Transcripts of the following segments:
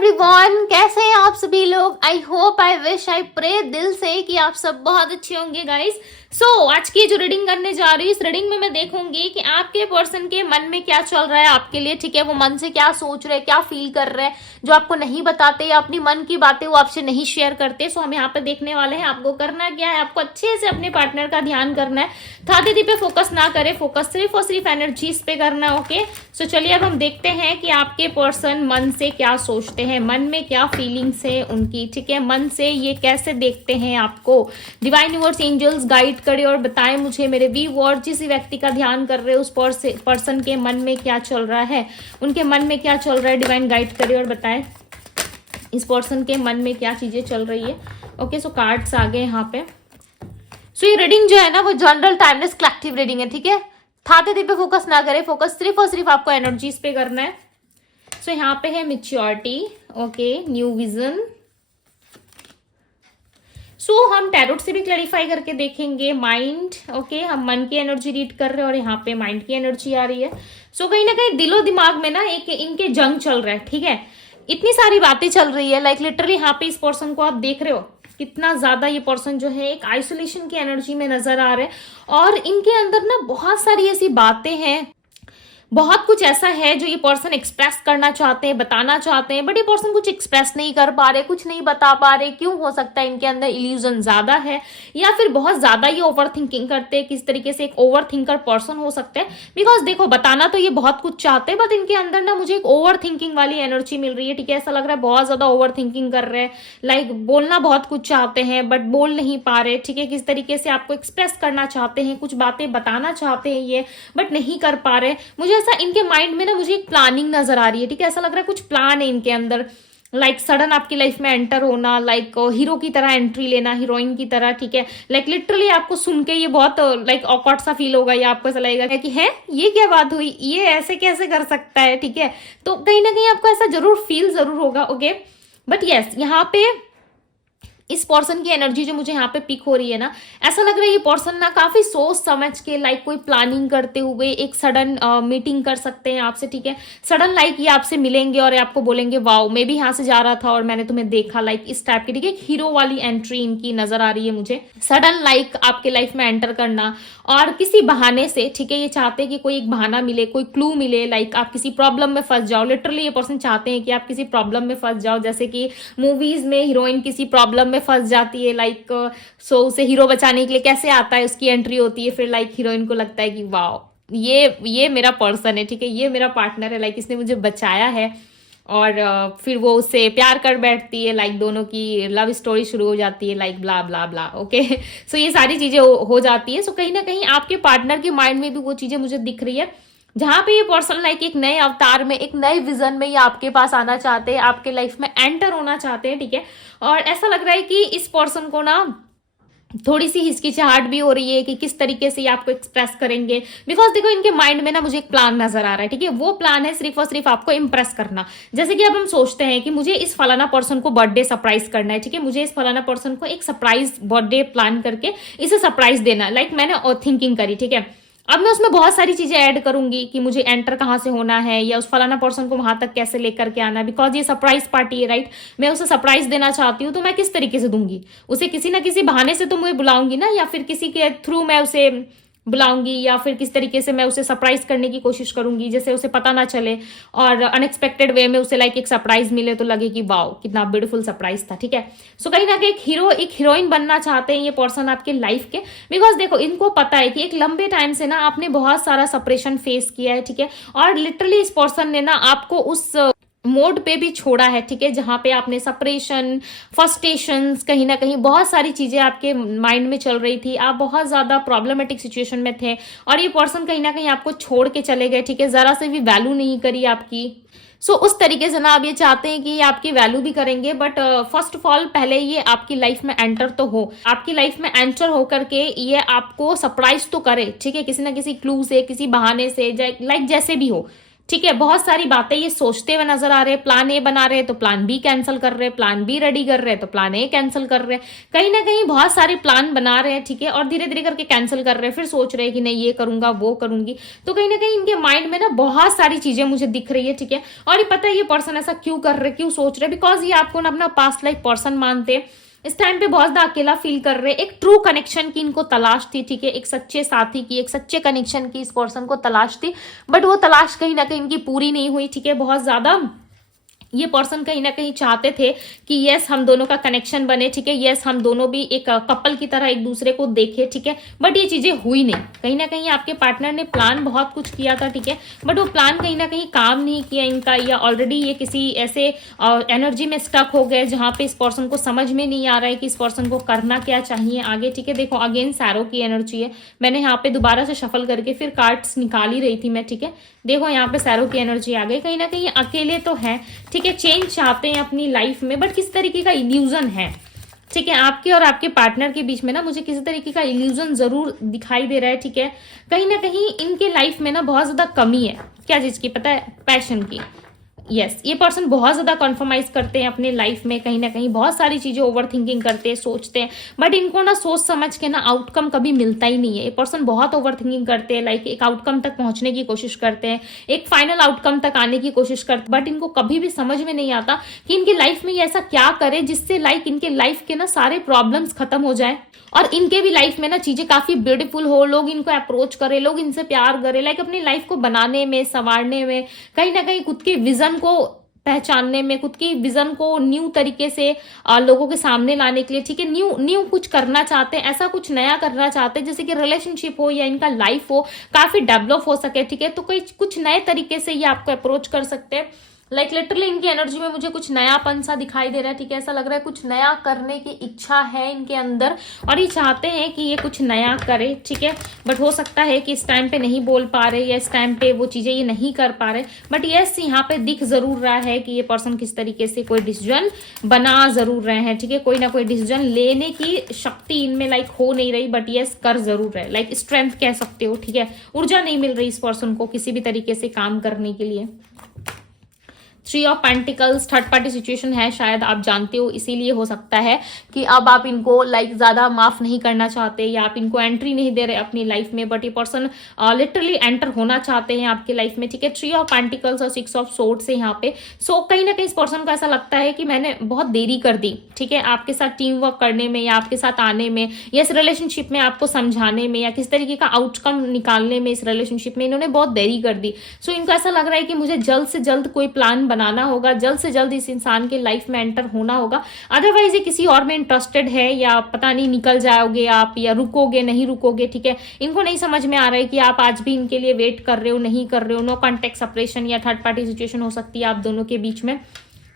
Everyone, कैसे हैं आप सभी लोग। I hope, I wish, I pray दिल से कि आप सब बहुत अच्छे होंगे गाइस। आज की जो रीडिंग करने जा रही हूँ, इस रीडिंग में मैं देखूंगी कि आपके पर्सन के मन में क्या चल रहा है आपके लिए। ठीक है, वो मन से क्या सोच रहे हैं, क्या फील कर रहे हैं, जो आपको नहीं बताते या अपनी मन की बातें वो आपसे नहीं शेयर करते। हम यहाँ पे देखने वाले हैं। आपको करना क्या है, आपको अच्छे से अपने पार्टनर का ध्यान करना है। था दीदी पे फोकस ना करें, फोकस सिर्फ और सिर्फ एनर्जीज पे करना है। ओके, सो चलिए अब हम देखते हैं कि आपके पर्सन मन से क्या सोचते हैं, मन में क्या फीलिंग्स है उनकी। ठीक है, मन से ये कैसे देखते हैं आपको। डिवाइन यूनिवर्स, एंजल्स गाइड करे और बताएं मुझे मेरे व्यूअर, जिस व्यक्ति का ध्यान कर रहे हैं उस पर्सन के मन में क्या चल रहा है, उनके मन में क्या चल रहा है। डिवाइन गाइड करे और बताएं इस पर्सन के मन में क्या चीजें चल रही है। ओके, सो कार्ड्स आ गए यहाँ पे। ये रीडिंग जो है ना, वो जनरल टाइमलेस कलेक्टिव रीडिंग है। ठीक है, थाते पे फोकस ना करें, फोकस सिर्फ और सिर्फ आपको एनर्जीज पे करना है। यहाँ पे है मैच्योरिटी, ओके, न्यू विजन। हम टैरोट से भी क्लैरिफाई करके देखेंगे माइंड। ओके, हम मन की एनर्जी रीड कर रहे हैं और यहाँ पे माइंड की एनर्जी आ रही है। कहीं ना कहीं दिलो दिमाग में ना एक इनके जंग चल रहा है। ठीक है, इतनी सारी बातें चल रही है, लाइक लिटरली यहाँ पे इस पर्सन को आप देख रहे हो कितना ज्यादा ये पर्सन जो है एक आइसोलेशन की एनर्जी में नजर आ रहे हैं। और इनके अंदर ना बहुत सारी ऐसी बातें हैं, बहुत कुछ ऐसा है जो ये पर्सन एक्सप्रेस करना चाहते हैं, बताना चाहते हैं, बट ये पर्सन कुछ एक्सप्रेस नहीं कर पा रहे, कुछ नहीं बता पा रहे। क्यों? हो सकता है इनके अंदर इल्यूजन ज्यादा है, या फिर बहुत ज्यादा ये ओवर थिंकिंग करते हैं। किस तरीके से एक ओवर थिंकर पर्सन हो सकते हैं, बिकॉज देखो बताना तो ये बहुत कुछ चाहते हैं, बट इनके अंदर ना मुझे एक ओवर थिंकिंग वाली एनर्जी मिल रही है। ठीक है, ऐसा लग रहा है बहुत ज्यादा ओवर थिंकिंग कर रहे हैं, लाइक बोलना बहुत कुछ चाहते हैं बट बोल नहीं पा रहे। ठीक है, किस तरीके से आपको एक्सप्रेस करना चाहते हैं, कुछ बातें बताना चाहते हैं ये, बट नहीं कर पा रहे। मुझे ऐसा इनके माइंड में ना मुझे एक प्लानिंग नजर आ रही है। ठीक है, ऐसा लग रहा है कुछ प्लान है इनके अंदर, लाइक सडन आपकी लाइफ में एंटर होना, लाइक हीरो की तरह एंट्री लेना, हीरोइन की तरह। ठीक है, लाइक लिटरली आपको सुन के ये बहुत लाइक ऑकवर्ड सा फील होगा, या आपको ऐसा लगेगा कि है ये क्या बात हुई, ये ऐसे कैसे कर सकता है। ठीक है, तो कहीं ना कहीं आपको ऐसा जरूर फील जरूर होगा। ओके, बट यस, यहाँ पे इस पर्सन की एनर्जी जो मुझे यहाँ पे पिक हो रही है ना, ऐसा लग रहा है ये पर्सन ना काफी सोच समझ के, लाइक कोई प्लानिंग करते हुए एक सडन मीटिंग कर सकते हैं आपसे। ठीक है, सडन लाइक ये आपसे मिलेंगे और आपको बोलेंगे वाओ मैं भी यहाँ से जा रहा था और मैंने तुम्हें देखा, लाइक इस टाइप की। ठीक है, हीरो वाली एंट्री इनकी नजर आ रही है मुझे, सडन लाइक आपके लाइफ में एंटर करना और किसी बहाने से। ठीक है, ये चाहते हैं कि कोई एक बहाना मिले, कोई क्लू मिले, लाइक आप किसी प्रॉब्लम में फंस जाओ। लिटरली ये पर्सन चाहते हैं कि आप किसी प्रॉब्लम में फंस जाओ, जैसे कि मूवीज में हीरोइन किसी प्रॉब्लम में फंस जाती है, लाइक उसे हीरो बचाने के लिए कैसे आता है, उसकी एंट्री होती है, फिर लाइक हीरोइन को लगता है कि वाओ ये मेरा पर्सन है। ठीक है, ये मेरा पार्टनर है, लाइक इसने मुझे बचाया है, और फिर वो उससे प्यार कर बैठती है, लाइक दोनों की लव स्टोरी शुरू हो जाती है, लाइक ब्ला ब्ला ब्ला। ओके, ये सारी चीजें हो जाती है। कहीं ना कहीं आपके पार्टनर के माइंड में भी वो चीजें मुझे दिख रही है, जहां पे ये पर्सन लाइक एक नए अवतार में, एक नए विजन में ये आपके पास आना चाहते हैं, आपके लाइफ में एंटर होना चाहते हैं। ठीक है, और ऐसा लग रहा है कि इस पर्सन को ना थोड़ी सी हिचकिचाहट भी हो रही है कि किस तरीके से ये आपको एक्सप्रेस करेंगे, बिकॉज देखो इनके माइंड में ना मुझे एक प्लान नजर आ रहा है। ठीक है, वो प्लान है सिर्फ और सिर्फ आपको इंप्रेस करना। जैसे कि अब हम सोचते हैं कि मुझे इस फलाना पर्सन को बर्थडे सरप्राइज करना है। ठीक है, मुझे इस फलाना पर्सन को एक सरप्राइज बर्थडे प्लान करके इसे सरप्राइज देना, लाइक मैंने थिंकिंग करी। ठीक है, अब मैं उसमें बहुत सारी चीजें ऐड करूंगी कि मुझे एंटर कहाँ से होना है, या उस फलाना पर्सन को वहां तक कैसे लेकर के आना है, बिकॉज ये सरप्राइज पार्टी है, राइट। मैं उसे सरप्राइज देना चाहती हूँ, तो मैं किस तरीके से दूंगी उसे, किसी ना किसी बहाने से तो मुझे बुलाऊंगी ना, या फिर किसी के थ्रू मैं उसे बुलाऊंगी, या फिर किस तरीके से मैं उसे सरप्राइज करने की कोशिश करूंगी जैसे उसे पता ना चले, और अनएक्सपेक्टेड वे में उसे लाइक एक सरप्राइज मिले तो लगे कि वाओ कितना ब्यूटीफुल सरप्राइज था। ठीक है, कहीं ना कहीं एक हीरो एक हीरोइन बनना चाहते हैं ये पर्सन आपके लाइफ के, बिकॉज देखो इनको पता है कि एक लंबे टाइम से ना आपने बहुत सारा सेपरेशन फेस किया है। ठीक है, और लिटरली इस पर्सन ने ना आपको उस मोड पे भी छोड़ा है। ठीक है, जहां पे आपने सेपरेशन, फ्रस्ट्रेशंस, कहीं ना कहीं बहुत सारी चीजें आपके माइंड में चल रही थी, आप बहुत ज्यादा प्रॉब्लमेटिक सिचुएशन में थे, और ये पर्सन कहीं ना कहीं आपको छोड़ के चले गए। ठीक है, जरा से भी वैल्यू नहीं करी आपकी। उस तरीके से ना आप ये चाहते हैं कि ये आपकी वैल्यू भी करेंगे, बट फर्स्ट ऑफ ऑल पहले ये आपकी लाइफ में एंटर तो हो, आपकी लाइफ में एंटर होकर के ये आपको सरप्राइज तो करे। ठीक है, किसी ना किसी क्लू से, किसी बहाने से, लाइक जैसे भी हो। ठीक है। बहुत सारी बातें ये सोचते हुए नजर आ रहे हैं, प्लान ए बना रहे हैं तो प्लान बी कैंसिल कर रहे हैं, प्लान बी रेडी कर रहे हैं तो प्लान ए कैंसिल कर रहे हैं, कहीं ना कहीं बहुत सारे प्लान बना रहे हैं, ठीक है, और धीरे धीरे करके कैंसिल कर रहे हैं, फिर सोच रहे हैं कि नहीं ये करूंगा वो करूंगी। तो कहीं ना कहीं इनके माइंड में ना बहुत सारी चीजें मुझे दिख रही है, ठीक है। और ये पता है ये पर्सन ऐसा क्यों कर रहे, क्यों सोच रहे, बिकॉज ये आपको ना अपना पास्ट लाइफ पर्सन मानते हैं। इस टाइम पे बहुत ज्यादा अकेला फील कर रहे हैं, एक ट्रू कनेक्शन की इनको तलाश थी, ठीक है, एक सच्चे साथी की, एक सच्चे कनेक्शन की इस पर्सन को तलाश थी, बट वो तलाश कहीं ना कहीं इनकी पूरी नहीं हुई, ठीक है। बहुत ज्यादा ये पर्सन कहीं ना कहीं चाहते थे कि यस हम दोनों का कनेक्शन बने, ठीक है, यस हम दोनों भी एक कपल की तरह एक दूसरे को देखे, ठीक है, बट ये चीजें हुई नहीं। कहीं ना कहीं आपके पार्टनर ने प्लान बहुत कुछ किया था, ठीक है, बट वो प्लान कहीं ना कहीं काम नहीं किया इनका, या ऑलरेडी ये किसी ऐसे एनर्जी में स्टक हो गए जहां पे इस पर्सन को समझ में नहीं आ रहा है कि इस पर्सन को करना क्या चाहिए आगे, ठीक है। देखो अगेन सैरो की एनर्जी है, मैंने यहाँ पे दोबारा से शफल करके फिर कार्ड्स निकाल ही रही थी मैं, ठीक है। देखो यहाँ पे सैरो की एनर्जी आ गई, कहीं ना कहीं अकेले तो है, ठीक है, चेंज चाहते हैं अपनी लाइफ में, बट किस तरीके का इल्यूजन है, ठीक है, आपके और आपके पार्टनर के बीच में ना मुझे किसी तरीके का इल्यूजन जरूर दिखाई दे रहा है, ठीक है। कहीं ना कहीं इनके लाइफ में ना बहुत ज्यादा कमी है, क्या चीज की पता है, पैशन की। यस ये पर्सन बहुत ज्यादा कॉन्फर्माइज करते हैं अपने लाइफ में, कहीं ना कहीं बहुत सारी चीजें ओवर थिंकिंग करते हैं, सोचते हैं, बट इनको ना सोच समझ के ना आउटकम कभी मिलता ही नहीं है। ये पर्सन बहुत ओवर थिंकिंग करते हैं, लाइक एक आउटकम तक पहुंचने की कोशिश करते हैं, एक फाइनल आउटकम तक आने की कोशिश करते हैं, बट इनको कभी भी समझ में नहीं आता कि इनकी लाइफ में ये ऐसा क्या करे जिससे लाइक इनके लाइफ के ना सारे प्रॉब्लम्स खत्म हो जाए और इनके भी लाइफ में ना चीजें काफी ब्यूटीफुल हो, लोग इनको अप्रोच करे, लोग इनसे प्यार करे, लाइक अपनी लाइफ को बनाने में, संवारने में, कहीं ना कहीं खुद के विजन को पहचानने में, खुद की विजन को न्यू तरीके से लोगों के सामने लाने के लिए, ठीक है, न्यू कुछ करना चाहते हैं, ऐसा कुछ नया करना चाहते हैं जैसे कि रिलेशनशिप हो या इनका लाइफ हो काफी डेवलप हो सके, ठीक है। तो कोई कुछ नए तरीके से ये आपको अप्रोच कर सकते हैं, लाइक लिटरली इनकी एनर्जी में मुझे कुछ नयापन सा दिखाई दे रहा है, ठीक है। ऐसा लग रहा है कुछ नया करने की इच्छा है इनके अंदर और ये चाहते हैं कि ये कुछ नया करे, ठीक है, बट हो सकता है कि इस टाइम पे नहीं बोल पा रहे या इस टाइम पे वो चीजें ये नहीं कर पा रहे, बट यस यहाँ पे दिख जरूर रहा है कि ये पर्सन किस तरीके से कोई डिसीजन बना जरूर रहे हैं, ठीक है, कोई ना कोई डिसीजन लेने की शक्ति इनमें लाइक हो नहीं रही, बट यस कर जरूर रहे, लाइक स्ट्रेंथ कह सकते हो, ठीक है, ऊर्जा नहीं मिल रही इस पर्सन को किसी भी तरीके से काम करने के लिए। 3 of pentacles third party situation है, शायद आप जानते हो, इसीलिए हो सकता है कि अब आप इनको लाइक ज्यादा माफ नहीं करना चाहते या आप इनको एंट्री नहीं दे रहे अपनी लाइफ में, बट ये पर्सन लिटरली एंटर होना चाहते हैं आपकी लाइफ में, ठीक है। 3 ऑफ पेंटिकल्स और 6 ऑफ सोर्ड्स है यहाँ पे। सो कहीं ना कहीं इस पर्सन को ऐसा लगता है कि मैंने बहुत देरी कर दी, ठीक है, आपके साथ टीम वर्क करने में या आपके साथ आने में या इस रिलेशनशिप में आपको समझाने में या किस तरीके का आउटकम निकालने में इस रिलेशनशिप में इन्होंने बहुत देरी कर दी। सो इनको ऐसा लग रहा है कि मुझे जल्द से जल्द कोई प्लान बनाना होगा, जल्द से जल्द इस इंसान के लाइफ में एंटर होना होगा, अदरवाइज ये किसी और में इंटरेस्टेड है या पता नहीं निकल जाओगे आप या रुकोगे नहीं रुकोगे, ठीक है। इनको नहीं समझ में आ रहा है कि आप आज भी इनके लिए वेट कर रहे हो नहीं कर रहे हो, नो कॉन्टेक्ट सेपरेशन या थर्ड पार्टी सिचुएशन हो सकती है आप दोनों के बीच में,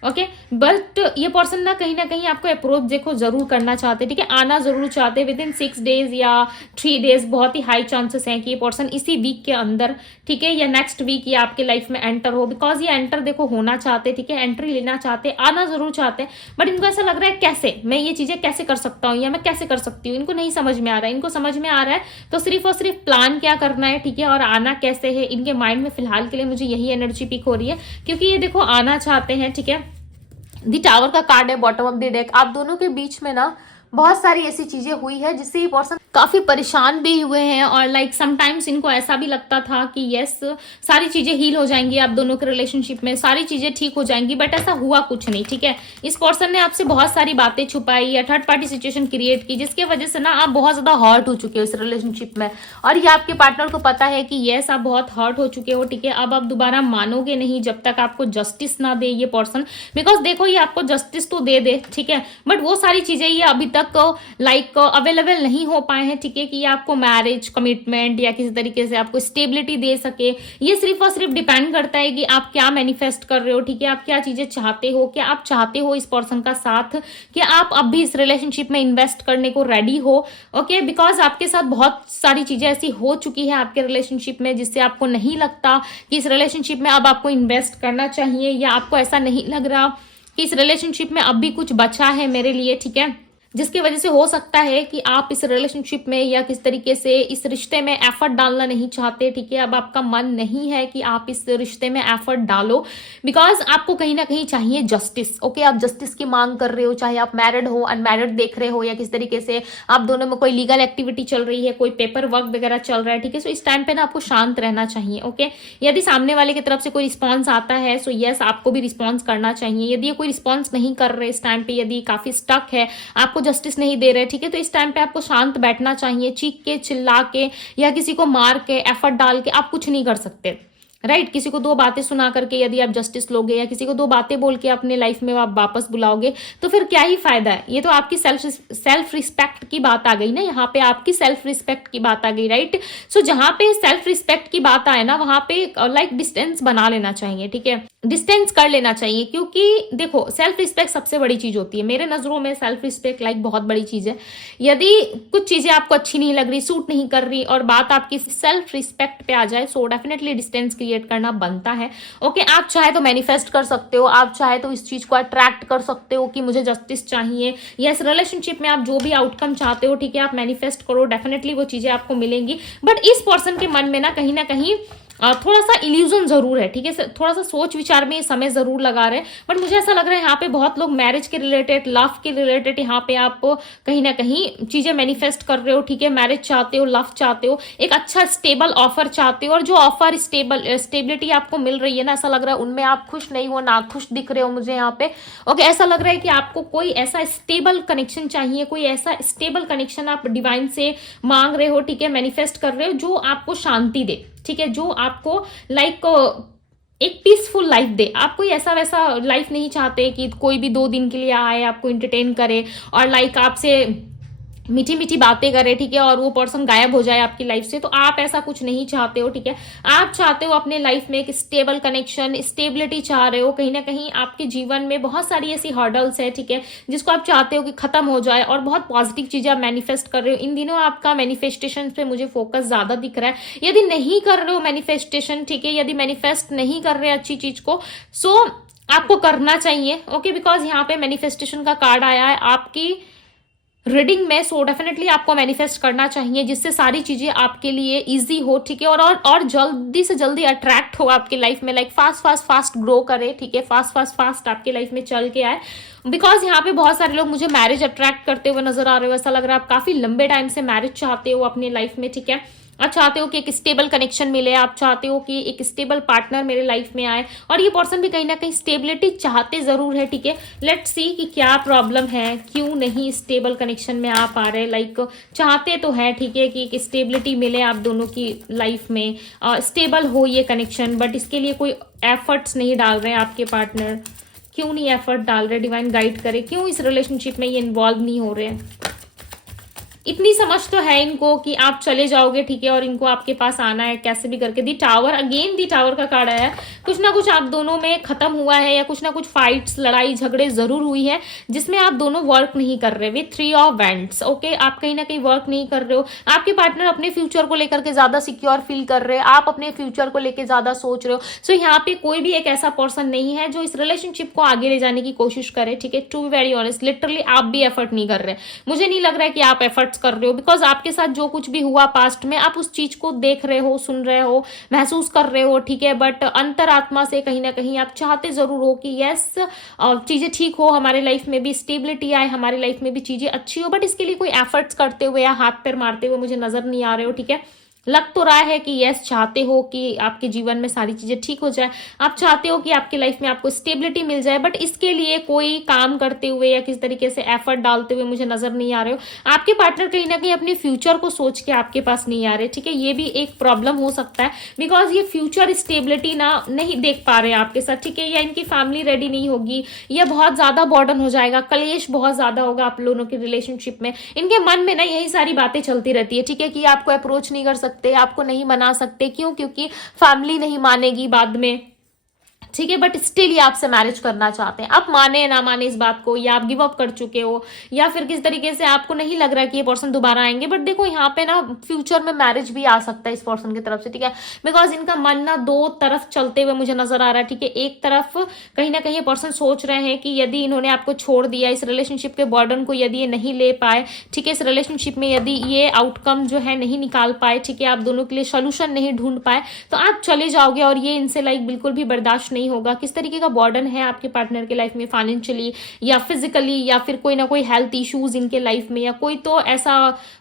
ओके। बट ये पर्सन ना कहीं आपको अप्रोच देखो जरूर करना चाहते, ठीक है, आना जरूर चाहते विद इन 6 डेज या 3 डेज, बहुत ही हाई चांसेस हैं कि ये पर्सन इसी वीक के अंदर, ठीक है, या नेक्स्ट वीक ये आपके लाइफ में एंटर हो, बिकॉज ये एंटर देखो होना चाहते, ठीक है, एंट्री लेना चाहते, आना जरूर चाहते, बट इनको ऐसा लग रहा है कैसे मैं ये चीजें कैसे कर सकता हूँ या मैं कैसे कर सकती हूँ, इनको नहीं समझ में आ रहा है। इनको समझ में आ रहा है तो सिर्फ और सिर्फ प्लान क्या करना है, ठीक है, और आना कैसे है, इनके माइंड में फिलहाल के लिए मुझे यही एनर्जी पिक हो रही है, क्योंकि ये देखो आना चाहते हैं, ठीक है। द टावर का कार्ड है बॉटम ऑफ द डेक। आप दोनों के बीच में ना बहुत सारी ऐसी चीजें हुई है जिससे ये पर्सन काफी परेशान भी हुए हैं और लाइक समटाइम्स इनको ऐसा भी लगता था कि यस सारी चीजें हील हो जाएंगी आप दोनों के रिलेशनशिप में, सारी चीजें ठीक हो जाएंगी, बट ऐसा हुआ कुछ नहीं, ठीक है। इस पर्सन ने आपसे बहुत सारी बातें छुपाई या थर्ड पार्टी सिचुएशन क्रिएट की जिसकी वजह से ना आप बहुत ज्यादा हर्ट हो चुके हो इस रिलेशनशिप में और ये आपके पार्टनर को पता है कि यस आप बहुत हर्ट हो चुके हो, ठीक है। अब आप दोबारा मानोगे नहीं जब तक आपको जस्टिस ना दे ये पर्सन, बिकॉज देखो ये आपको जस्टिस तो दे दे, ठीक है, बट वो सारी चीजें ये अभी तक लाइक अवेलेबल नहीं हो पाए हैं, ठीक है, कि आपको मैरिज कमिटमेंट या किसी तरीके से आपको स्टेबिलिटी दे सके। ये सिर्फ और सिर्फ डिपेंड करता है कि आप क्या मैनिफेस्ट कर रहे हो, ठीक है, आप क्या चीजें चाहते हो, क्या आप चाहते हो इस पर्सन का साथ, क्या आप अब भी इस रिलेशनशिप में इन्वेस्ट करने को रेडी हो, ओके, बिकॉज आपके साथ बहुत सारी चीजें ऐसी हो चुकी है आपके रिलेशनशिप में जिससे आपको नहीं लगता कि इस रिलेशनशिप में अब आपको इन्वेस्ट करना चाहिए या आपको ऐसा नहीं लग रहा कि इस रिलेशनशिप में अब भी कुछ बचा है मेरे लिए, ठीक है। जिसकी वजह से हो सकता है कि आप इस रिलेशनशिप में या किस तरीके से इस रिश्ते में एफर्ट डालना नहीं चाहते, ठीक है। अब आपका मन नहीं है कि आप इस रिश्ते में एफर्ट डालो, बिकॉज आपको कहीं ना कहीं चाहिए जस्टिस। ओके, आप जस्टिस की मांग कर रहे हो, चाहे आप मैरिड हो, अनमैरिड देख रहे हो, या किस तरीके से आप दोनों में कोई लीगल एक्टिविटी चल रही है, कोई पेपर वर्क वगैरह चल रहा है, ठीक है। सो इस टाइम पे ना आपको शांत रहना चाहिए। ओके, यदि सामने वाले की तरफ से कोई रिस्पॉन्स आता है सो यस, आपको भी रिस्पॉन्स करना चाहिए। यदि ये कोई रिस्पॉन्स नहीं कर रहे इस टाइम पे, यदि काफी स्टक है, आपको जस्टिस नहीं दे रहे, ठीक है, तो इस टाइम पे आपको शांत बैठना चाहिए। चीख के, चिल्ला के या किसी को मार के, एफर्ट डाल के आप कुछ नहीं कर सकते, राइट। किसी को दो बातें सुना करके यदि आप जस्टिस लोगे, या किसी को दो बातें बोल के अपने लाइफ में आप वापस बुलाओगे, तो फिर क्या ही फायदा है। ये तो आपकी सेल्फ रिस्पेक्ट की बात आ गई ना, यहाँ पे आपकी सेल्फ रिस्पेक्ट की बात आ गई, राइट। सो जहां पे सेल्फ रिस्पेक्ट की बात आए ना, वहां पे लाइक डिस्टेंस बना लेना चाहिए, ठीक है, डिस्टेंस कर लेना चाहिए। क्योंकि देखो, सेल्फ रिस्पेक्ट सबसे बड़ी चीज होती है मेरे नजरों में। सेल्फ रिस्पेक्ट लाइक बहुत बड़ी चीज है। यदि कुछ चीजें आपको अच्छी नहीं लग रही, सूट नहीं कर रही, और बात आपकी सेल्फ रिस्पेक्ट पे आ जाए, सो डेफिनेटली डिस्टेंस क्रिएट करना बनता है। ओके, आप चाहे तो मैनिफेस्ट कर सकते हो, आप चाहे तो इस चीज को अट्रैक्ट कर सकते हो कि मुझे जस्टिस चाहिए, या इस रिलेशनशिप में आप जो भी आउटकम चाहते हो, ठीक है, आप मैनिफेस्ट करो, डेफिनेटली वो चीजें आपको मिलेंगी। बट इस पर्सन के मन में ना कहीं थोड़ा सा इल्यूजन जरूर है, ठीक है, थोड़ा सा सोच विचार में समय जरूर लगा रहे हैं। बट मुझे ऐसा लग रहा है यहाँ पे बहुत लोग मैरिज के रिलेटेड, लव के रिलेटेड, यहाँ पे आप कहीं ना कहीं चीजें मैनिफेस्ट कर रहे हो, ठीक है। मैरिज चाहते हो, लव चाहते हो, एक अच्छा स्टेबल ऑफर चाहते हो, और जो ऑफर स्टेबिलिटी आपको मिल रही है ना, ऐसा लग रहा है उनमें आप खुश नहीं हो, ना खुश दिख रहे हो मुझे यहाँ पे। ओके, ऐसा लग रहा है कि आपको कोई ऐसा स्टेबल कनेक्शन चाहिए, कोई ऐसा स्टेबल कनेक्शन आप डिवाइन से मांग रहे हो, ठीक है, मैनिफेस्ट कर रहे हो, जो आपको शांति दे, ठीक है, जो आपको लाइक एक पीसफुल लाइफ दे। आप कोई ऐसा वैसा लाइफ नहीं चाहते कि कोई भी 2 दिन के लिए आए, आपको एंटरटेन करे और लाइक आपसे मीठी मीठी बातें करे, ठीक है, और वो पर्सन गायब हो जाए आपकी लाइफ से। तो आप ऐसा कुछ नहीं चाहते हो, ठीक है। आप चाहते हो अपने लाइफ में एक स्टेबल कनेक्शन, स्टेबिलिटी चाह रहे हो। कहीं ना कहीं आपके जीवन में बहुत सारी ऐसी हर्डल्स है, ठीक है, जिसको आप चाहते हो कि खत्म हो जाए, और बहुत पॉजिटिव चीजें आप मैनिफेस्ट कर रहे हो। इन दिनों आपका मैनिफेस्टेशन पे मुझे फोकस ज्यादा दिख रहा है। यदि नहीं कर रहे हो मैनिफेस्टेशन, ठीक है, यदि मैनिफेस्ट नहीं कर रहे अच्छी चीज को, सो आपको करना चाहिए। ओके, बिकॉज यहाँ पे मैनिफेस्टेशन का कार्ड आया है आपकी रीडिंग में। सो डेफिनेटली आपको मैनिफेस्ट करना चाहिए, जिससे सारी चीजें आपके लिए इजी हो, ठीक है, और जल्दी से जल्दी अट्रैक्ट हो आपकी लाइफ में, लाइक फास्ट ग्रो करे, ठीक है, फास्ट आपकी लाइफ में चल के आए। बिकॉज यहाँ पे बहुत सारे लोग मुझे मैरिज अट्रैक्ट करते हुए नजर आ रहे हो। ऐसा लग रहा है आप काफी लंबे टाइम से मैरिज चाहते हो अपनी लाइफ में, ठीक है। आप चाहते हो कि एक स्टेबल कनेक्शन मिले, आप चाहते हो कि एक स्टेबल पार्टनर मेरे लाइफ में आए, और ये पर्सन भी कहीं ना कहीं स्टेबिलिटी चाहते जरूर है, ठीक है। लेट्स सी कि क्या प्रॉब्लम है, क्यों नहीं स्टेबल कनेक्शन में आ पा रहे। लाइक चाहते तो है, ठीक है, कि एक स्टेबिलिटी मिले आप दोनों की लाइफ में, स्टेबल हो ये कनेक्शन, बट इसके लिए कोई एफर्ट्स नहीं डाल रहे आपके पार्टनर। क्यों नहीं एफर्ट डाल रहे, डिवाइन गाइड करे, क्यों इस रिलेशनशिप में ये इन्वॉल्व नहीं हो रहे हैं। इतनी समझ तो है इनको कि आप चले जाओगे, ठीक है, और इनको आपके पास आना है कैसे भी करके। दी टावर, अगेन दी टावर का कार्ड आया है। कुछ ना कुछ आप दोनों में खत्म हुआ है, या कुछ ना कुछ फाइट्स, लड़ाई झगड़े जरूर हुई है, जिसमें आप दोनों वर्क नहीं कर रहे। विथ 3 ऑफ वैंड्स, ओके, आप कहीं ना कहीं वर्क नहीं कर रहे हो। आपके पार्टनर अपने फ्यूचर को लेकर के ज्यादा सिक्योर फील कर रहे हैं, आप अपने फ्यूचर को लेकर ज्यादा सोच रहे हो। सो यहाँ पे कोई भी एक ऐसा पर्सन नहीं है जो इस रिलेशनशिप को आगे ले जाने की कोशिश करे, ठीक है। To be very honest, literally आप भी एफर्ट नहीं कर रहे। मुझे नहीं लग रहा है कि आप एफर्ट कर रहे हो, बिकॉज आपके साथ जो कुछ भी हुआ पास्ट में, आप उस चीज को देख रहे हो, सुन रहे हो, महसूस कर रहे हो, ठीक है। बट अंतरात्मा से कहीं ना कहीं आप चाहते जरूर हो कि यस, चीजें ठीक हो, हमारे लाइफ में भी स्टेबिलिटी आए, हमारी लाइफ में भी चीजें अच्छी हो। बट इसके लिए कोई एफर्ट्स करते हुए या हाथ पैर मारते हुए मुझे नजर नहीं आ रहे हो, ठीक है। लग तो रहा है कि यस, चाहते हो कि आपके जीवन में सारी चीजें ठीक हो जाए, आप चाहते हो कि आपकी लाइफ में आपको स्टेबिलिटी मिल जाए, बट इसके लिए कोई काम करते हुए या किस तरीके से एफर्ट डालते हुए मुझे नजर नहीं आ रहे हो। आपके पार्टनर कहीं ना कहीं अपने फ्यूचर को सोच के आपके पास नहीं आ रहे, ठीक है। ये भी एक प्रॉब्लम हो सकता है, बिकॉज ये फ्यूचर स्टेबिलिटी ना नहीं देख पा रहे हैं आपके साथ, ठीक है। या इनकी फैमिली रेडी नहीं होगी, या बहुत ज्यादा बर्डन हो जाएगा, कलेश बहुत ज्यादा होगा आप लोगों की रिलेशनशिप में। इनके मन में ना यही सारी बातें चलती रहती है, ठीक है, कि आपको अप्रोच नहीं कर सकते, आपको नहीं मना सकते। क्यों? क्योंकि फैमिली नहीं मानेगी बाद में, ठीक है, बट स्टिल ये आपसे मैरिज करना चाहते हैं। आप माने ना माने इस बात को, या आप गिव अप कर चुके हो, या फिर किस तरीके से आपको नहीं लग रहा कि ये पर्सन दोबारा आएंगे, बट देखो यहाँ पे ना फ्यूचर में मैरिज भी आ सकता है इस पर्सन की तरफ से, ठीक है, बिकॉज इनका मन ना दो तरफ चलते हुए मुझे नजर आ रहा है, ठीक है। एक तरफ कहीं ना कहीं ये पर्सन सोच रहे हैं कि यदि इन्होंने आपको छोड़ दिया, इस रिलेशनशिप के बर्डन को यदि ये नहीं ले पाए, ठीक है, इस रिलेशनशिप में यदि ये आउटकम जो है नहीं निकाल पाए, ठीक है, आप दोनों के लिए सोल्यूशन नहीं ढूंढ पाए, तो आप चले जाओगे और ये इनसे लाइक बिल्कुल भी बर्दाश्त नहीं होगा। किस तरीके का बर्डन है आपके पार्टनर के लाइफ में, फाइनेंशियली या फिजिकली, या फिर कोई ना कोई हेल्थ इश्यूज इनके लाइफ में, या कोई तो ऐसा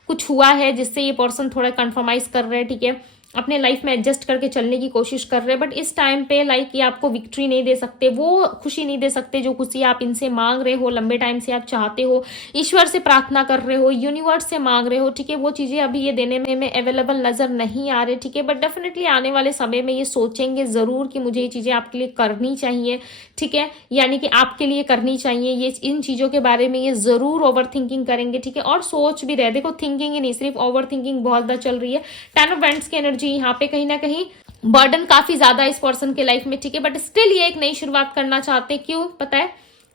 कुछ हुआ है जिससे ये पर्सन थोड़ा कंफर्माइज कर रहे हैं, ठीक है, अपने लाइफ में एडजस्ट करके चलने की कोशिश कर रहे हैं, बट इस टाइम पे लाइक ये आपको विक्ट्री नहीं दे सकते, वो खुशी नहीं दे सकते जो खुशी आप इनसे मांग रहे हो, लंबे टाइम से आप चाहते हो, ईश्वर से प्रार्थना कर रहे हो, यूनिवर्स से मांग रहे हो, ठीक है, वो चीजें अभी ये देने में अवेलेबल नजर नहीं आ रहे, ठीक है, बट डेफिनेटली आने वाले समय में ये सोचेंगे जरूर कि मुझे ये चीजें आपके लिए करनी चाहिए, ठीक है, यानी कि आपके लिए करनी चाहिए, ये इन चीजों के बारे में ये जरूर ओवर थिंकिंग करेंगे, ठीक है, और सोच भी रहे। देखो थिंकिंग ही नहीं, सिर्फ ओवर थिंकिंग बहुत ज्यादा चल रही है। 10 ऑफ वांड्स की एनर्जी यहाँ पे कहीं ना कहीं बर्डन काफी ज्यादा इस पर्सन के लाइफ में, ठीक है, बट स्टिल ये एक नई शुरुआत करना चाहते हैं। क्यों पता है?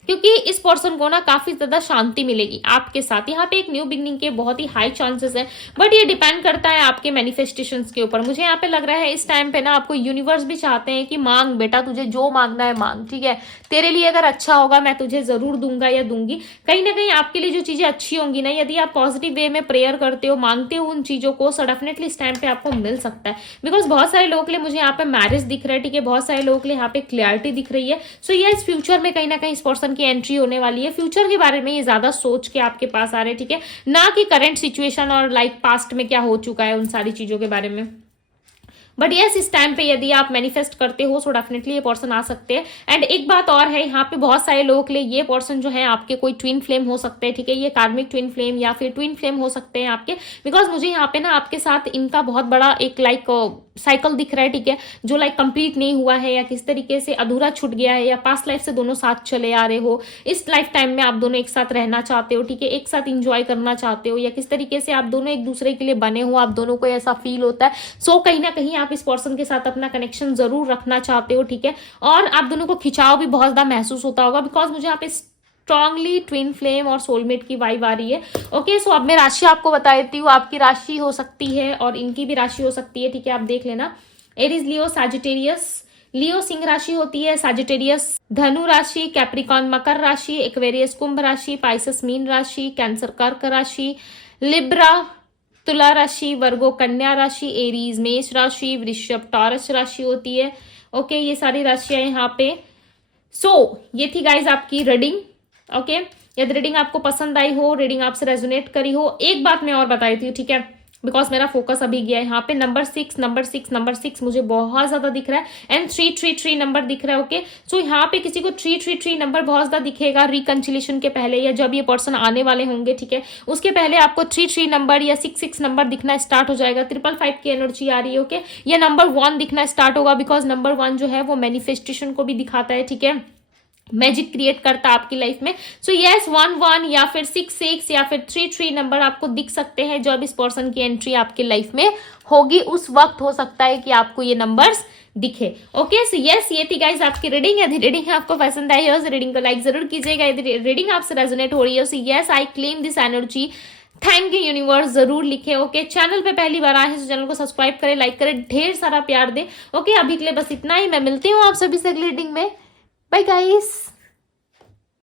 क्योंकि इस पर्सन को ना काफी ज्यादा शांति मिलेगी आपके साथ। यहाँ पे एक न्यू बिगनिंग के बहुत ही हाई चांसेस है, बट ये डिपेंड करता है आपके मैनिफेस्टेशंस के ऊपर। मुझे यहाँ पे लग रहा है इस टाइम पे ना आपको यूनिवर्स भी चाहते हैं कि मांग बेटा, तुझे जो मांगना है मांग, ठीक है, तेरे लिए अगर अच्छा होगा मैं तुझे जरूर दूंगा या दूंगी। कहीं ना कहीं आपके लिए जो चीजें अच्छी होंगी ना, यदि आप पॉजिटिव वे में प्रेयर करते हो, मांगते हो उन चीजों को, सो डेफिनेटली इस टाइम पे आपको मिल सकता है। बिकॉज बहुत सारे लोगों के लिए मुझे यहाँ पे मैरिज दिख रहा है, ठीक है, बहुत सारे लोगों के लिए यहाँ पे क्लियरिटी दिख रही है। सो ये इस फ्यूचर में कहीं ना कहीं इस पर्सन की एंट्री होने वाली है। फ्यूचर के बारे में ये ज्यादा सोच के आपके पास आ रहे हैं, ठीक है, ना कि करंट सिचुएशन और लाइक पास्ट में क्या हो चुका है उन सारी चीजों के बारे में। बट यस, इस टाइम पे यदि आप मैनिफेस्ट करते हो सो डेफिनेटली ये पर्सन आ सकते हैं। एंड एक बात और है, यहाँ पे बहुत सारे लोगों के लिए ये पर्सन जो है आपके कोई ट्विन फ्लेम हो सकते हैं, ठीक है, ये कार्मिक ट्विन फ्लेम या फिर ट्विन फ्लेम हो सकते हैं आपके। बिकॉज मुझे यहाँ पे ना आपके साथ इनका बहुत बड़ा एक लाइक साइकिल दिख रहा है, ठीक है, जो लाइक कंप्लीट नहीं हुआ है, या किस तरीके से अधूरा छूट गया है, या पास्ट लाइफ से दोनों साथ चले आ रहे हो, इस लाइफ टाइम में आप दोनों एक साथ रहना चाहते हो, ठीक है, एक साथ इंजॉय करना चाहते हो, या किस तरीके से आप दोनों एक दूसरे के लिए बने हो, आप दोनों को ऐसा फील होता है। सो कहीं ना कहीं आप इस पर्सन के साथ अपना कनेक्शन जरूर रखना चाहते हो, ठीक है, और आप दोनों को खिंचाव भी बहुत ज्यादा महसूस होता होगा। बिकॉज मुझे यहाँ पे स्ट्रांगली ट्विन फ्लेम और सोलमेट की वाइब आ रही है। ओके, सो अब मैं राशि आपको बता देती हूँ। आपकी राशि हो सकती है और इनकी भी राशि हो सकती है, ठीक है, आप देख लेना। एरीज, लियो, सैजिटेरियस। लियो सिंह राशि होती है, सैजिटेरियस धनु राशि, कैप्रिकॉन मकर राशि, एक्वेरियस कुंभ राशि, पाइसेस मीन राशि, कैंसर कर्क राशि, लिब्रा तुला राशि, वर्गो कन्या राशि, एरीज मेष राशि, वृषभ टॉरस राशि होती है। ओके, ये सारी राशियां यहाँ पे। सो ये थी गाइज आपकी रीडिंग। ओके, यदि रीडिंग आपको पसंद आई हो, रीडिंग आपसे रेजोनेट करी हो, एक बात मैं और बताई थी, ठीक है, बिकॉज मेरा फोकस अभी गया है यहाँ पे नंबर 6 मुझे बहुत ज्यादा दिख रहा है, एंड 333 नंबर दिख रहा है। ओके, सो यहाँ पे किसी को 333 नंबर बहुत ज्यादा दिखेगा रिकंसिलेशन के पहले, या जब ये पर्सन आने वाले होंगे, ठीक है, उसके पहले आपको 33 नंबर या 66 नंबर दिखना स्टार्ट हो जाएगा। 555 की एनर्जी आ रही है। ओके, या नंबर 1 दिखना स्टार्ट होगा, बिकॉज नंबर 1 जो है वो मैनिफेस्टेशन को भी दिखाता है, ठीक है, मैजिक क्रिएट करता है आपकी लाइफ में। सो यस, 11 या फिर 66 या फिर 33 नंबर आपको दिख सकते हैं जब इस पर्सन की एंट्री आपकी लाइफ में होगी। उस वक्त हो सकता है कि आपको ये नंबर्स दिखे। ओके, सो यस, ये थी गाइस आपकी रीडिंग। यदि रीडिंग आपको पसंद आई हो तो रीडिंग को लाइक जरूर कीजिएगा। यदि रीडिंग आपसे रेजोनेट हो रही है, so yes, I claim this energy, thank you universe जरूर लिखे। ओके, चैनल पे पहली बार आए हैं तो चैनल को सब्सक्राइब करें, लाइक करें, ढेर सारा प्यार दें। ओके, अभी के लिए बस इतना ही। मैं मिलती हूँ आप सभी से अगली रीडिंग में। Bye guys.